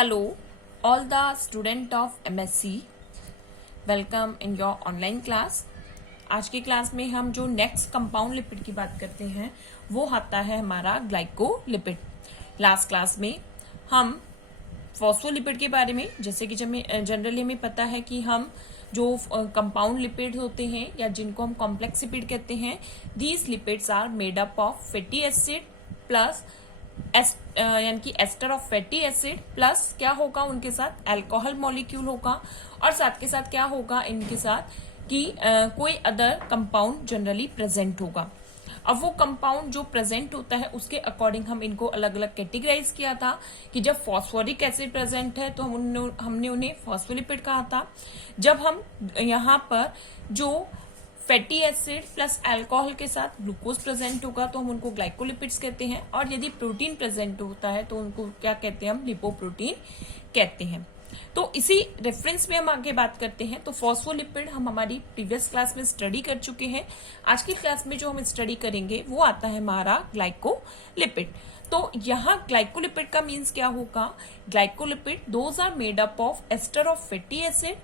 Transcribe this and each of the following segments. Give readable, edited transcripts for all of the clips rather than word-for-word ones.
Hello, all the student of MSc. Welcome in your online class. आज की class में हम जो नेक्स्ट कंपाउंड लिपिड की बात करते हैं वो आता है हमारा ग्लाइकोलिपिड। लास्ट क्लास में हम फॉस्फोलिपिड के बारे में, जैसे कि जनरली हमें पता है कि हम जो कंपाउंड लिपिड होते हैं या जिनको हम कॉम्प्लेक्स लिपिड कहते हैं, these lipids are made up of fatty acid plus यानी कि ester of fatty acid plus क्या होगा उनके साथ अल्कोहल मॉलिक्यूल होगा, और साथ के साथ क्या होगा इनके साथ कि कोई अदर कंपाउंड जनरली प्रेजेंट होगा। अब वो कंपाउंड जो प्रेजेंट होता है उसके अकॉर्डिंग हम इनको अलग अलग कैटेगराइज किया था कि जब फॉस्फोरिक एसिड प्रेजेंट है तो हमने उन्हें फॉस्फोलिपिड कहा था। जब हम यहाँ पर जो फैटी एसिड प्लस अल्कोहल के साथ ग्लूकोज प्रेजेंट होगा तो हम उनको ग्लाइकोलिपिड्स कहते हैं, और यदि प्रोटीन प्रेजेंट होता है तो उनको क्या कहते हैं, हम लिपोप्रोटीन कहते हैं। तो इसी रेफरेंस में हम आगे बात करते हैं। तो फॉस्फोलिपिड हम हमारी प्रीवियस क्लास में स्टडी कर चुके हैं। आज की क्लास में जो हम स्टडी करेंगे वो आता है हमारा ग्लाइकोलिपिड। तो यहाँ ग्लाइकोलिपिड का मीन्स क्या होगा, glycolipid those are made up of ester of fatty acid,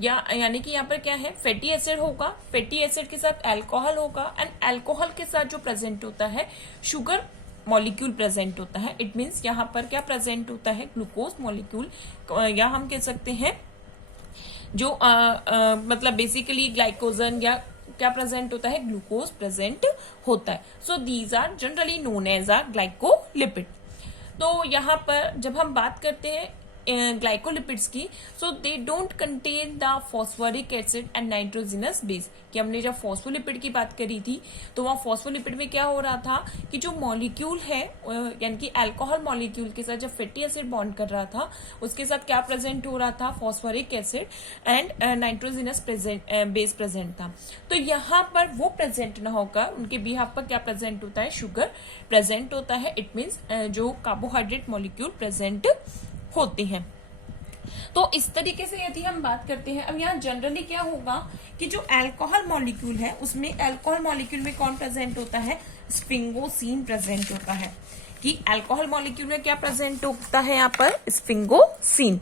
यानी कि यहाँ पर क्या है, फैटी एसिड होगा, फैटी एसिड के साथ अल्कोहल होगा, एंड अल्कोहल के साथ जो प्रेजेंट होता है शुगर मॉलिक्यूल प्रेजेंट होता है। इट मीन्स यहाँ पर क्या प्रेजेंट होता है, ग्लूकोज मॉलिक्यूल, या हम कह सकते हैं जो मतलब बेसिकली ग्लाइकोजन या क्या प्रेजेंट होता है, ग्लूकोज प्रेजेंट होता है। So these are generally known as are glycolipid. तो यहाँ पर जब हम बात करते हैं ग्लाइकोलिपिड्स की, so they don't contain the phosphoric acid and nitrogenous base. कि हमने जब फॉस्फोलिपिड की बात करी थी तो वहां फॉस्फोलिपिड में क्या हो रहा था कि जो मॉलिक्यूल है यानी कि अल्कोहल मॉलिक्यूल के साथ जब फैटी एसिड बॉन्ड कर रहा था उसके साथ क्या प्रेजेंट हो रहा था, phosphoric acid and nitrogenous base present था। तो यहाँ पर वो प्रेजेंट ना होकर उनके बिहाफ पर क्या प्रेजेंट होता है, शुगर प्रेजेंट होता है। इट मीन्स जो कार्बोहाइड्रेट मॉलिक्यूल प्रेजेंट होते हैं। तो इस तरीके से यदि हम बात करते हैं, अब यहाँ जनरली क्या होगा कि जो अल्कोहल मॉलिक्यूल है उसमें अल्कोहल मॉलिक्यूल में कौन प्रेजेंट होता है, स्फिंगोसीन प्रेजेंट होता है। कि अल्कोहल मॉलिक्यूल में क्या प्रेजेंट होता है, यहाँ पर स्फिंगोसीन।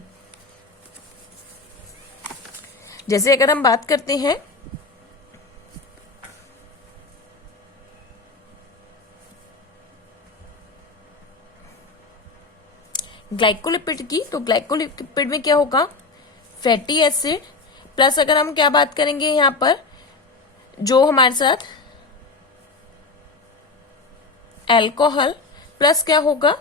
जैसे अगर हम बात करते हैं ग्लाइकोलिपिड की, तो ग्लाइकोलिपिड में क्या होगा, फैटी एसिड प्लस अगर हम क्या बात करेंगे यहाँ पर जो हमारे साथ अल्कोहल प्लस क्या होगा,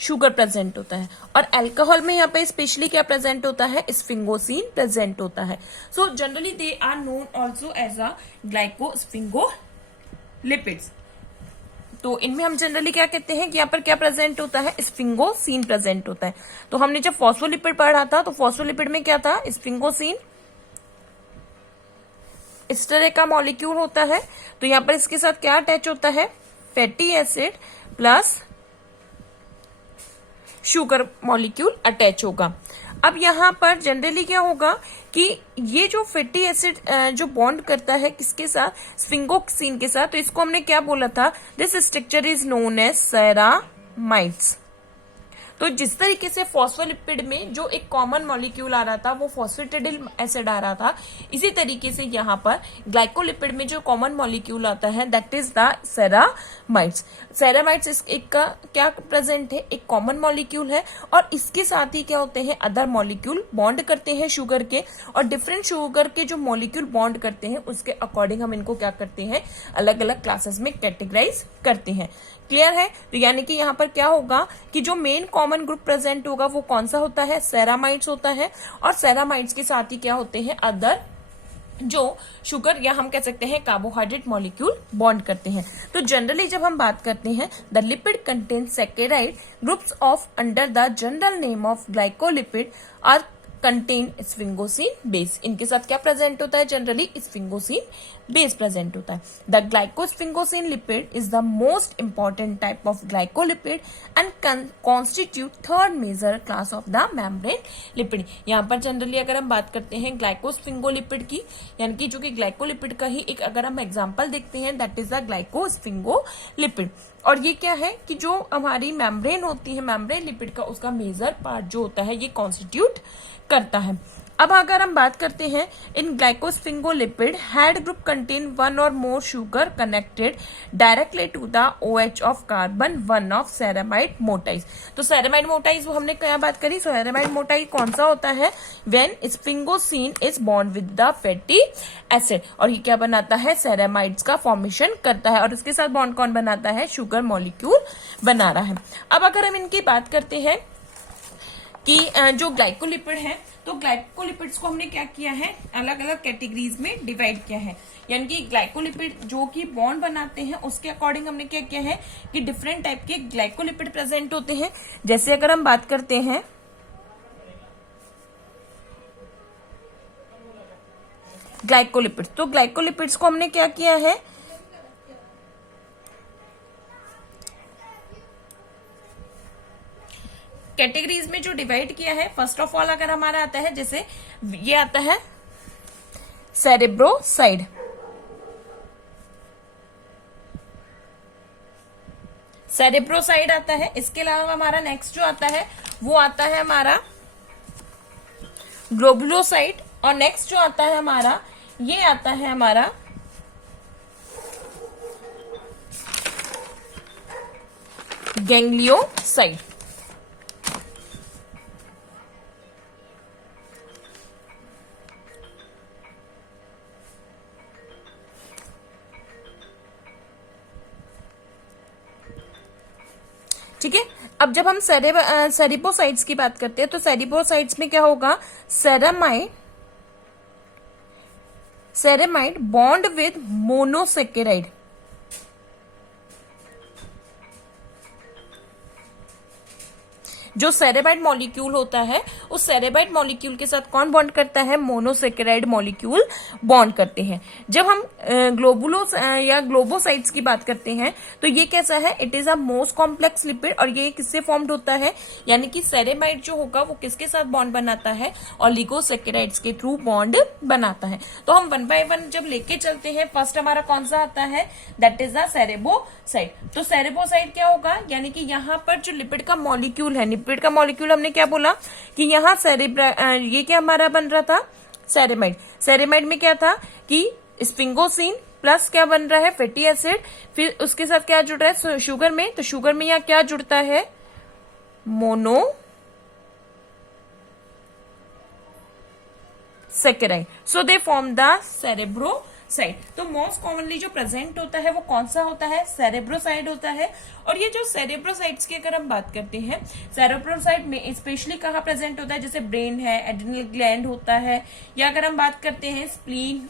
शुगर प्रेजेंट होता है। और अल्कोहल में यहाँ पे स्पेशली क्या प्रेजेंट होता है, स्फिंगोसीन प्रेजेंट होता है। So generally they are known also as a glycosphingolipids. तो इनमें हम जनरली क्या कहते हैं कि यहाँ पर क्या प्रेजेंट होता है, स्फिंगोसीन प्रेजेंट होता है। तो हमने जब फॉस्फोलिपिड पढ़ा था तो फॉस्फोलिपिड में क्या था, स्फिंगोसीन इस तरह का मॉलिक्यूल होता है। तो यहाँ पर इसके साथ क्या अटैच होता है, fatty acid plus sugar molecule attach होगा। अब यहाँ पर जनरली क्या होगा कि ये जो फैटी एसिड जो बॉन्ड करता है किसके साथ, स्फिंगोक्सिन के साथ, तो इसको हमने क्या बोला था, this structure is known as ceramides. तो जिस तरीके से फॉस्फोलिपिड में जो एक कॉमन मॉलिक्यूल आ रहा था वो फॉस्फेटिडिल एसिड आ रहा था, इसी तरीके से यहाँ पर ग्लाइकोलिपिड में जो कॉमन मॉलिक्यूल आता है that is the ceramides. Ceramides एक का क्या प्रेजेंट है, एक कॉमन मॉलिक्यूल है, और इसके साथ ही क्या होते हैं, अदर मॉलिक्यूल बॉन्ड करते हैं शुगर के, और डिफरेंट शुगर के जो मॉलिक्यूल बॉन्ड करते हैं उसके अकॉर्डिंग हम इनको क्या करते हैं, अलग अलग क्लासेस में कैटेगराइज करते हैं। क्लियर है। तो यानी कि यहाँ पर क्या होगा कि जो मेन कॉमन ग्रुप प्रेजेंट होगा वो कौन सा होता है, सेरामाइड्स होता है, और सेरामाइड्स के साथ ही क्या होते हैं, अदर जो शुगर या हम कह सकते हैं कार्बोहाइड्रेट मॉलिक्यूल बॉन्ड करते हैं। तो जनरली जब हम बात करते हैं the lipid contain saccharide groups of under the general name of glycolipid are contain sphingosine base. इनके साथ क्या प्रेजेंट होता है, जनरली स्फिंगोसीन बेस प्रेजेंट होता है। The glycosphingosine lipid is the most important type of glycolipid and constitute third major class of the membrane lipid. यहाँ पर generally अगर हम बात करते हैं ग्लाइकोस्फिंगोलिपिड की, यानी कि जो कि ग्लाइकोलिपिड का ही एक अगर हम एग्जाम्पल देखते हैं दैट इज द ग्लाइकोस्फिंगोलिपिड। और ये क्या है कि जो हमारी मेम्ब्रेन होती है, मेम्ब्रेन लिपिड का उसका मेजर पार्ट जो होता है ये कॉन्स्टिट्यूट करता है। अब अगर हम बात करते हैं, in glycosphingolipid head group contain one or more sugar connected directly to the OH of carbon one of ceramide moieties. तो सेरेमाइड मोटाइज वो हमने क्या बात करी, सेरेमाइड मोटाइज कौन सा होता है, when sphingosine is bond with the fatty acid, और ये क्या बनाता है, सेरेमाइड्स का फॉर्मेशन करता है, और इसके साथ बॉन्ड कौन बनाता है, शुगर मॉलिक्यूल बना रहा है। अब अगर हम इनकी बात करते हैं कि जो ग्लाइकोलिपिड है, तो ग्लाइकोलिपिड्स को हमने क्या किया है, अलग अलग कैटेगरीज में डिवाइड किया है। यानी कि ग्लाइकोलिपिड जो कि बॉन्ड बनाते हैं उसके अकॉर्डिंग हमने क्या किया है कि डिफरेंट टाइप के ग्लाइकोलिपिड प्रेजेंट होते हैं। जैसे अगर हम बात करते हैं ग्लाइकोलिपिड्स, तो ग्लाइकोलिपिड्स को हमने क्या किया है, कैटेगरीज में जो डिवाइड किया है। फर्स्ट ऑफ ऑल अगर हमारा आता है, जैसे ये आता है सेरेब्रोसाइड, सेरेब्रोसाइड आता है। इसके अलावा हमारा नेक्स्ट जो आता है वो आता है हमारा ग्लोबुलोसाइड, और नेक्स्ट जो आता है हमारा ये आता है हमारा गैंग्लियोसाइड। ठीक है। अब जब हम सेरिपोसाइट्स की बात करते हैं, तो सेरिपोसाइट्स में क्या होगा, सेरेमाइड बॉन्ड विद मोनोसेकेराइड, जो सेरेबाइड मॉलिक्यूल होता है उस सेरेबाइड मॉलिक्यूल के साथ कौन बॉन्ड करता है, मोनोसेकेराइड मॉलिक्यूल बॉन्ड करते हैं। जब हम ग्लोबुलोस या ग्लोबोसाइड्स की बात करते हैं तो ये कैसा है, it is a most complex lipid, और ये किससे फॉर्म्ड होता है, यानी कि सेरेबाइड जो होगा वो किसके साथ बॉन्ड बनाता है, ऑलिगोसेकेराइड्स के थ्रू बॉन्ड बनाता है। तो हम वन बाय वन जब लेके चलते हैं, फर्स्ट हमारा कौन सा आता है, दैट इज द सेरेबोसाइड। तो सेरेबोसाइड क्या होगा, यानी कि यहाँ पर जो लिपिड का मॉलिक्यूल है, लिपिड का मॉलिक्यूल हमने क्या बोला कि यहाँ ये क्या हमारा बन रहा था, सेरेमाइड। सेरेमाइड में क्या था कि स्फिंगोसिन प्लस क्या बन रहा है, फैटी एसिड, फिर उसके साथ क्या जुड़ रहा है, शुगर में। तो शुगर में यहाँ क्या जुड़ता है, monosaccharide. So they form the cerebroside. तो मोस्ट कॉमनली जो प्रेजेंट होता है वो कौन सा होता है, सेरेब्रोसाइड होता है। और ये जो सेरेब्रोसाइड्स की अगर हम बात करते हैं, सेरेब्रोसाइड में स्पेशली कहाँ प्रेजेंट होता है, जैसे ब्रेन है, एड्रिनल ग्लैंड होता है, या अगर हम बात करते हैं स्प्लीन,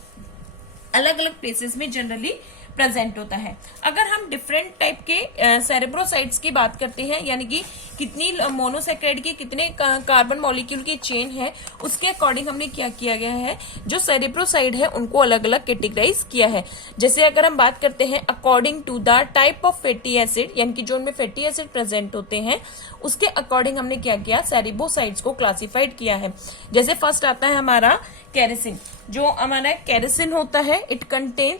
अलग अलग प्लेसेस में जनरली प्रेजेंट होता है। अगर हम डिफरेंट टाइप के सेरेब्रोसाइड्स की बात करते हैं, यानी कि कितनी मोनोसेकेराइड की कितने कार्बन मॉलिक्यूल की चेन है, उसके अकॉर्डिंग हमने क्या किया गया है, जो सेरेब्रोसाइड है उनको अलग अलग कैटेगराइज किया है। जैसे अगर हम बात करते हैं according to the type of fatty acid, यानी कि जो उनमें फैटी एसिड प्रेजेंट होते हैं उसके अकॉर्डिंग हमने क्या किया, सेरेब्रोसाइड्स को क्लासिफाइड किया है। जैसे फर्स्ट आता है हमारा केरोसिन। जो हमारा केरोसिन होता है, इट कंटेन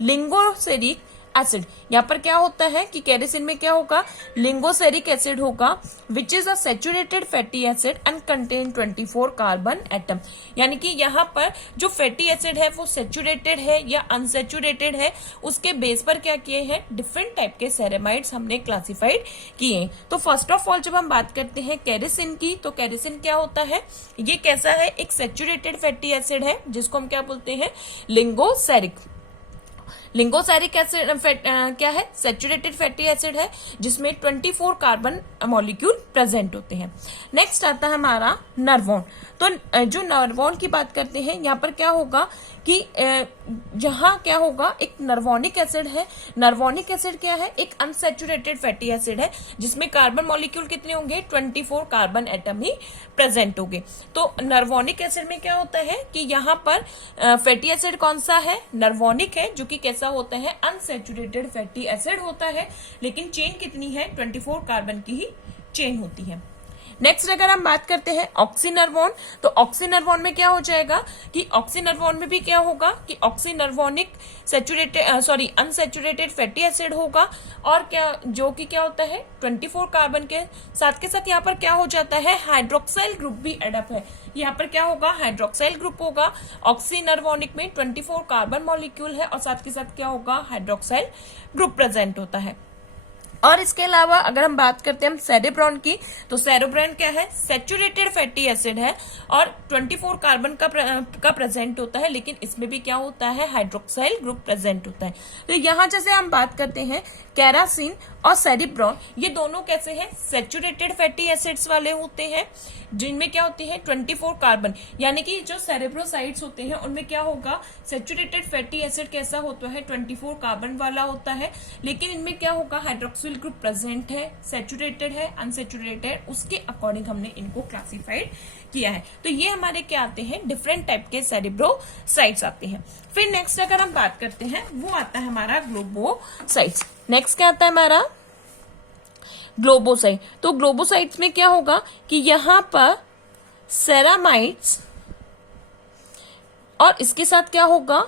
लिंगोसेरिक एसिड। यहाँ पर क्या होता है कि केरोसिन में क्या होगा, लिंगोसेरिक एसिड होगा, which is a saturated fatty acid and contain 24 carbon atom. यानी कि यहाँ पर जो फैटी एसिड है वो सैचुरेटेड है या अनसैचुरेटेड है, उसके बेस पर क्या किए हैं, डिफरेंट टाइप के सेरेमाइड्स हमने क्लासिफाइड किए। तो फर्स्ट ऑफ ऑल जब हम बात करते हैं केरोसिन की, तो केरोसिन क्या होता है, ये कैसा है, एक सैचुरेटेड फैटी एसिड है जिसको हम क्या बोलते हैं, लिंगोसेरिक। लिंगोसेरिक एसिड क्या है, सैचुरेटेड फैटी एसिड है जिसमें 24 कार्बन मॉलिक्यूल प्रेजेंट होते हैं। नेक्स्ट आता है हमारा नर्वोन। तो जो नर्वोन की बात करते हैं, यहाँ पर क्या होगा कि यहाँ क्या होगा, एक नर्वोनिक एसिड है। नर्वोनिक एसिड क्या है, एक अनसैचुरेटेड फैटी एसिड है जिसमें कार्बन मॉलिक्यूल कितने होंगे, 24 कार्बन एटम ही प्रेजेंट होंगे। तो नर्वोनिक एसिड में क्या होता है कि यहाँ पर फैटी एसिड कौन सा है, नर्वोनिक है, जो कि कैसा होता है, अनसैचुरेटेड फैटी एसिड होता है, लेकिन चेन कितनी है, 24 कार्बन की ही चेन होती है। नेक्स्ट अगर हम बात करते हैं ऑक्सीनर्वॉन, तो ऑक्सीनर्वॉन में क्या हो जाएगा कि ऑक्सीनर्वॉन में भी क्या होगा कि ऑक्सीनर्वॉनिक अनसैचुरेटेड फैटी एसिड होगा, और क्या जो कि क्या होता है 24 कार्बन के साथ यहाँ पर क्या हो जाता है हाइड्रोक्साइल ग्रुप भी एडअप है। यहाँ पर क्या होगा हाइड्रोक्साइल ग्रुप होगा, ऑक्सीनर्वॉनिक में 24 कार्बन मॉलिक्यूल है और साथ के साथ क्या होगा हाइड्रोक्साइल ग्रुप प्रेजेंट होता है। और इसके अलावा अगर हम बात करते हैं हम सेरेब्रॉन की, तो सेरेब्रॉन क्या है सैचुरेटेड फैटी एसिड है और 24 कार्बन का प्रेजेंट होता है, लेकिन इसमें भी क्या होता है हाइड्रोक्साइल ग्रुप प्रेजेंट होता है। तो यहाँ जैसे हम बात करते हैं केरासिन और सेरेब्रॉन, ये दोनों कैसे हैं सैचुरेटेड फैटी एसिड्स वाले होते हैं, जिनमें क्या होती है 24 कार्बन, यानी कि जो सेरेब्रोसाइट्स होते हैं उनमें क्या होगा सैचुरेटेड फैटी एसिड कैसा होता है 24 कार्बन वाला होता है, लेकिन इनमें क्या होगा हाइड्रोक्सिल ग्रुप प्रेजेंट है, सैचुरेटेड है, अनसैचुरेटेड, उसके अकॉर्डिंग हमने इनको क्लासिफाइड किया है। तो ये हमारे क्या आते हैं डिफरेंट टाइप के सेरेब्रोसाइट्स आते हैं। फिर नेक्स्ट अगर हम बात करते हैं वो आता है हमारा ग्लोबोसाइट्स। नेक्स्ट क्या आता है हमारा ग्लोबोसाइट। तो ग्लोबोसाइट्स में क्या होगा कि यहां पर सेरामाइड्स और इसके साथ क्या होगा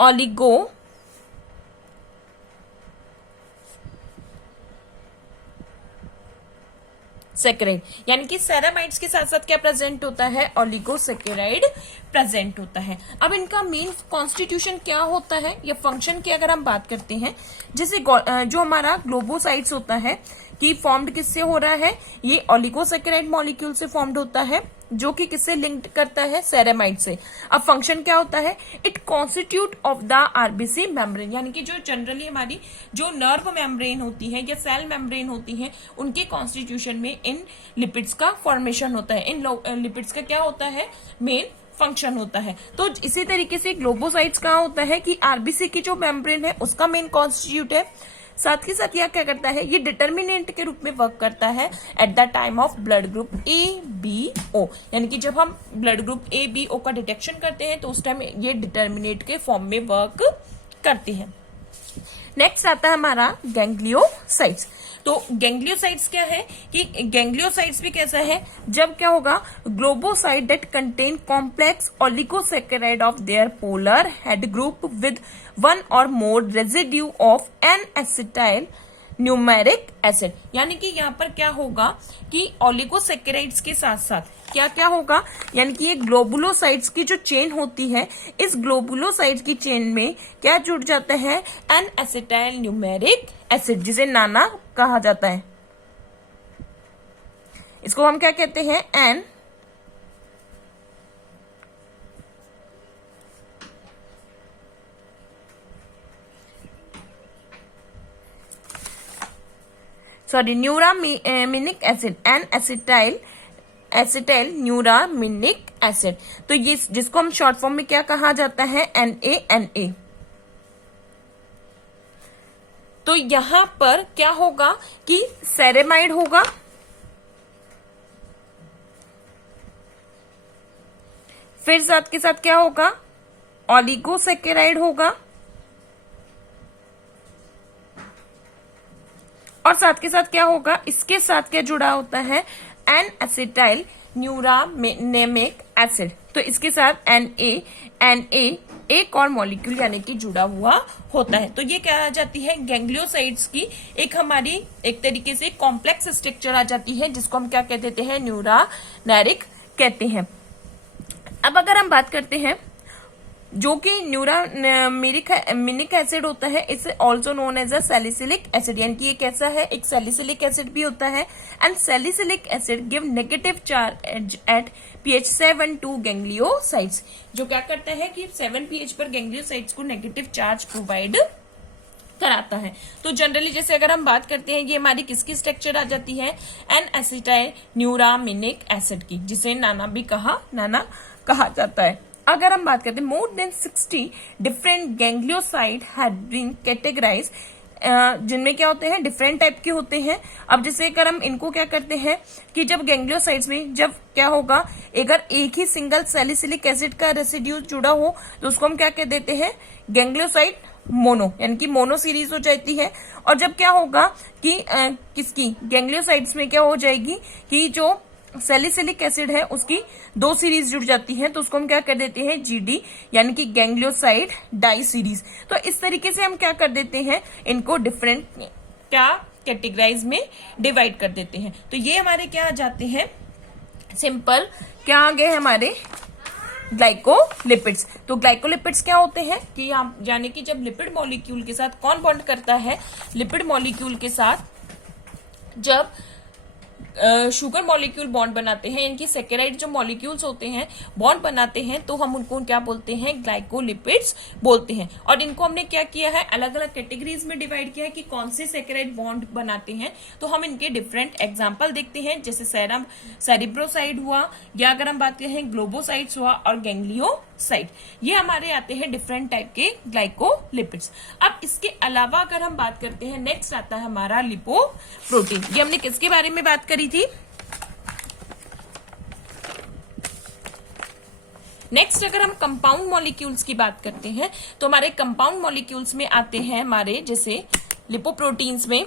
ऑलिगो सेकेराइड, यानी कि सेरामाइड्स के साथ साथ क्या प्रेजेंट होता है ऑलिगोसेकेराइड प्रेजेंट होता है। अब इनका मेन कॉन्स्टिट्यूशन क्या होता है या फंक्शन की अगर हम बात करते हैं, जैसे जो हमारा ग्लोबोसाइट्स होता है कि फॉर्म्ड किससे हो रहा है, ये ऑलिगोसेकेराइड मॉलिक्यूल से फॉर्म्ड होता है, जो कि किससे लिंक्ड करता है सेरेमाइड से। अब फंक्शन क्या होता है it constitute of the RBC membrane, यानी कि जो जनरली हमारी जो नर्व मेम्ब्रेन होती है या सेल मेम्ब्रेन होती है उनके कॉन्स्टिट्यूशन में इन लिपिड्स का फॉर्मेशन होता है, इन लिपिड्स का क्या होता है मेन फंक्शन होता है। तो इसी तरीके से ग्लोबोसाइट्स का होता है कि आरबीसी की जो मेम्ब्रेन है उसका मेन कॉन्स्टिट्यूट है, साथ ही साथ यह क्या करता है ये डिटर्मिनेंट के रूप में वर्क करता है at the time of blood group ABO, यानी कि जब हम ब्लड ग्रुप ABO का डिटेक्शन करते हैं तो उस टाइम ये डिटर्मिनेंट के फॉर्म में वर्क करती है। नेक्स्ट आता है हमारा गैंग्लियोसाइट्स। तो गैंग्लियोसाइट्स क्या है कि गैंग्लियोसाइट्स भी कैसा है जब क्या होगा globoside that contain complex oligosaccharide of their polar head group with one or more residue of N acetyl neuraminic acid, यानी कि यहाँ पर क्या होगा कि ऑलिगोसेकेराइड्स के साथ साथ क्या क्या होगा, यानी कि ये ग्लोबुलोसाइट्स की जो चेन होती है इस ग्लोबुलोसाइट्स की चेन में क्या जुड़ जाता है एन एसिटाइल न्यूमेरिक एसिड, जिसे नाना कहा जाता है। इसको हम क्या कहते हैं N neuraminic acid, N acetyl neuraminic acid. तो ये जिसको हम शॉर्ट फॉर्म में क्या कहा जाता है NaNA। तो यहां पर क्या होगा कि सेरेमाइड होगा, फिर साथ के साथ क्या होगा ऑलिगोसेकेराइड होगा, और साथ के साथ क्या होगा इसके साथ क्या जुड़ा होता है एन एसिटाइल न्यूरामिनिक एसिड। तो इसके साथ Na एक और मॉलिक्यूल यानी कि जुड़ा हुआ होता है। तो ये क्या आ जाती है गैंग्लियोसाइट्स की एक हमारी एक तरीके से कॉम्प्लेक्स स्ट्रक्चर आ जाती है, जिसको हम क्या कह देते हैं न्यूरानेरिक कहते हैं। अब अगर हम बात करते हैं जो कि न्यूरामिनिक एसिड होता है, इसे also known as a salicylic acid, यानी कि ये कैसा है एक सैलिसिलिक एसिड भी होता है। And salicylic acid give negative charge at pH 7 to gangliosides, जो क्या करता है कि 7 pH पर गैंग्लियोसाइट्स को नेगेटिव चार्ज प्रोवाइड कराता है। तो जनरली जैसे अगर हम बात करते हैं ये हमारी किसकी स्ट्रक्चर आ जाती है एन एसिटाइल न्यूरामिनिक एसिड की, जिसे नाना कहा जाता है। अगर हम बात करते हैं more than 60 different ganglioside had been categorise, जिनमें क्या होते हैं डिफरेंट टाइप के होते हैं। अब जैसे अगर हम इनको क्या करते हैं कि जब गैंग्लियोसाइट्स में जब क्या होगा अगर एक ही सिंगल सैलिसिलिक एसिड का रेसिड्यू जुड़ा हो तो उसको हम क्या कह देते हैं गैंग्लियोसाइट मोनो, यानी कि मोनो सीरीज हो जाती है। और जब क्या होगा कि किसकी गैंग्लियोसाइड्स में क्या हो जाएगी कि जो सैलिसिलिक एसिड है उसकी 2 सीरीज जुड़ जाती है, तो उसको हम क्या कर देते हैं जीडी, यानी कि गैंग्लियोसाइड डाई सीरीज। तो इस तरीके से हम क्या कर देते हैं, इनको डिफरेंट क्या कैटेगराइज में डिवाइड कर देते हैं। तो ये हमारे क्या आ जाते हैं, सिंपल क्या आ गए हमारे ग्लाइकोलिपिड्स। तो ग्लाइकोलिपिड्स क्या होते हैं कि आप जाने कि जब लिपिड मॉलिक्यूल के साथ कौन बॉन्ड करता है, लिपिड मॉलिक्यूल के साथ जब शुगर मॉलिक्यूल बॉन्ड बनाते हैं, इनकी सेकेराइड जो मॉलिक्यूल्स होते हैं बॉन्ड बनाते हैं, तो हम उनको क्या बोलते हैं, ग्लाइकोलिपिड्स बोलते हैं। और इनको हमने क्या किया है, अलग अलग कैटेगरीज में डिवाइड किया है कि कौन से सेकेराइड बॉन्ड बनाते हैं। तो हम इनके डिफरेंट एग्जाम्पल देखते हैं, जैसे सेरिब्रोसाइड हुआ, या अगर हम बात करें ग्लोबोसाइड्स हुआ, और गैंग्लियोसाइड, ये हमारे आते हैं डिफरेंट टाइप के ग्लाइकोलिपिड्स। अब इसके अलावा अगर हम बात करते हैं, नेक्स्ट आता है हमारा लिपोप्रोटीन। ये हमने किसके बारे में बात करी थी, नेक्स्ट अगर हम कंपाउंड मॉलिक्यूल्स की बात करते हैं, तो हमारे कंपाउंड मॉलिक्यूल्स में आते हैं हमारे जैसे लिपोप्रोटीन्स में